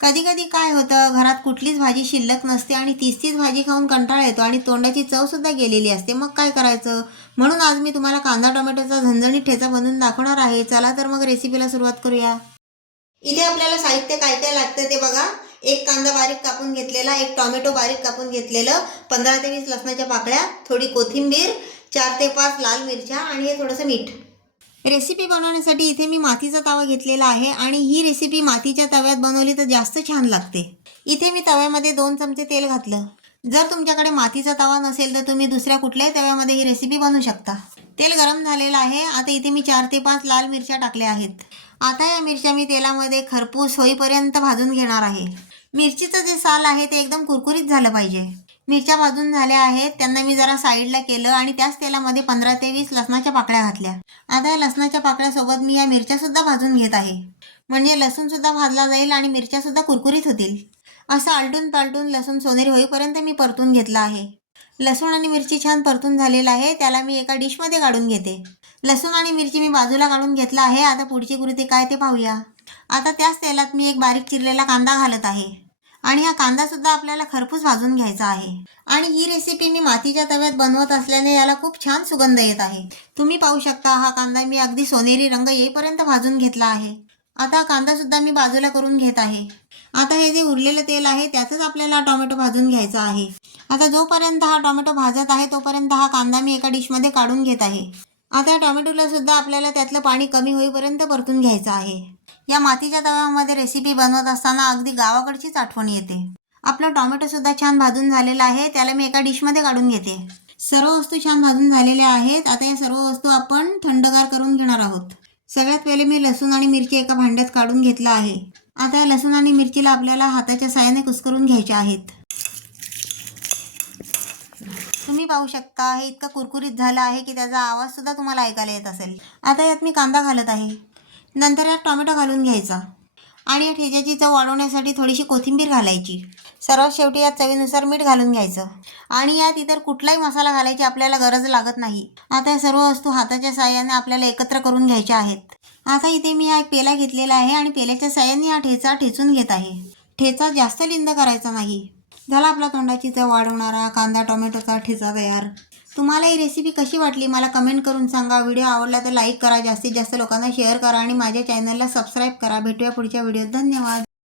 कधी कधी काय होतं घरात कुठलीच भाजी शिल्लक नसते आणि तीच तीच भाजी खाऊन कंटाळा येतो आणि तोंडाची चवसुद्धा गेलेली असते. मग काय करायचं? म्हणून आज मी तुम्हाला कांदा टोमॅटोचा झणझणीत ठेचा बनवून दाखवणार आहे. चला तर मग रेसिपीला सुरुवात करूया. इथे आपल्याला साहित्य काय काय लागतं ते बघा. एक कांदा बारीक कापून घेतलेला एक टोमॅटो बारीक कापून घेतलेलं पंधरा ते वीस लसणाच्या पाकळ्या थोडी कोथिंबीर चार ते पाच लाल मिरच्या आणि हे थोडंसं मीठ. रेसिपी बनवण्यासाठी इथे मी मातीचा तवा घेतलेला आहे आणि ही रेसिपी मातीच्या तव्यात बनवली तर जास्त छान लागते. इथे मी तव्यामध्ये दोन चमचे तेल घातलं. जर तुमच्याकडे मातीचा तवा नसेल तर तुम्ही दुसऱ्या कुठल्याही तव्यामध्ये ही रेसिपी बनवू शकता. तेल गरम झालेलं आहे. आता इथे मी चार ते पाच लाल मिरच्या टाकल्या आहेत. आता या मिरच्या मी तेलामध्ये खरपूस होईपर्यंत भाजून घेणार आहे. मिरचीचं जे साल आहे ते एकदम कुरकुरीत झालं पाहिजे. मिरच्या भाजून झाल्या आहेत. त्यांना मी जरा साईडला केलं आणि त्याच तेलामध्ये पंधरा ते वीस लसणाच्या पाकळ्या घातल्या. आता या लसणाच्या पाकळ्यासोबत मी या मिरच्यासुद्धा भाजून घेत आहे. म्हणजे लसूणसुद्धा भाजला जाईल आणि मिरच्यासुद्धा कुरकुरीत होतील. असं आलटून पालटून लसूण सोनेरी होईपर्यंत मी परतून घेतला आहे. लसूण आणि मिरची छान परतून झालेला आहे. त्याला मी एका डिशमध्ये काढून घेते. लसूण आणि मिरची मी बाजूला काढून घेतला आहे. आता पुढची कृती काय ते पाहूया. आता त्याच तेलात मी एक बारीक चिरलेला कांदा घालत आहे. आणि हा कांदा सुद्धा आपल्याला खरपूस भाजून घ्यायचा आहे. आणि ही रेसिपी मी मातीच्या तव्यात बनवत असल्याने याला खूप छान सुगंध येत आहे. तुम्ही पाहू शकता हा कांदा मी अगदी सोनेरी रंग येईपर्यंत भाजून घेतला आहे. आता कांदा सुद्धा मी बाजूला करून घेत आहे. आता हे जे उरलेलं तेल आहे त्यातच आपल्याला टोमॅटो भाजून घ्यायचा आहे. आता जोपर्यंत हा टोमॅटो भाजत आहे तोपर्यंत हा कांदा मी एका डिशमध्ये काढून घेत आहे. आता टोमॅटोला सुद्धा आपल्याला त्यातलं पाणी कमी होईपर्यंत परतून घ्यायचं आहे. या मातीच्या तव्यामध्ये रेसिपी बनवत असताना अगदी गावाकडचीच आठवण येते. आपलं टोमॅटो सुद्धा छान भाजून झालेला आहे. त्याला मी एका डिशमध्ये काढून घेते. सर्व वस्तू छान भाजून झालेल्या आहेत. आता या सर्व वस्तू आपण थंडगार करून घेणार आहोत. सगळ्यात पहिले मी लसूण आणि मिरची एका भांड्यात काढून घेतला आहे. आता या लसूण आणि मिरचीला आपल्याला हाताच्या साह्याने कुस्करून घ्यायच्या आहेत. तुम्ही पाहू शकता हे इतकं कुरकुरीत झालं आहे की त्याचा आवाजसुद्धा तुम्हाला ऐकायला येत असेल. आता यात मी कांदा घालत आहे. नंतर यात टोमॅटो घालून घ्यायचा. आणि या ठेच्याची चव वाढवण्यासाठी थोडीशी कोथिंबीर घालायची. सर्वात शेवटी यात चवीनुसार मीठ घालून घ्यायचं. आणि यात इतर कुठलाही मसाला घालायची आपल्याला गरज लागत नाही. आता या सर्व वस्तू हाताच्या साहाय्याने आपल्याला एकत्र करून घ्यायच्या आहेत. आता इथे मी हा एक पेला घेतलेला आहे आणि पेल्याच्या साहाय्याने हा ठेचा ठेचून घेत आहे. ठेचा जास्त लिंद करायचा नाही. झाला आपला तोंडाची चव वाढवणारा कांदा टोमॅटोचा ठेचा तयार. तुम्हाला ही रेसिपी कशी वाटली? मला कमेंट करून सांगा. व्हिडिओ आवडला तर लाईक करा. जास्तीत जास्त लोकांना शेअर करा आणि माझ्या चॅनलला सबस्क्राईब करा. भेटूया पुढच्या व्हिडिओत धन्यवाद.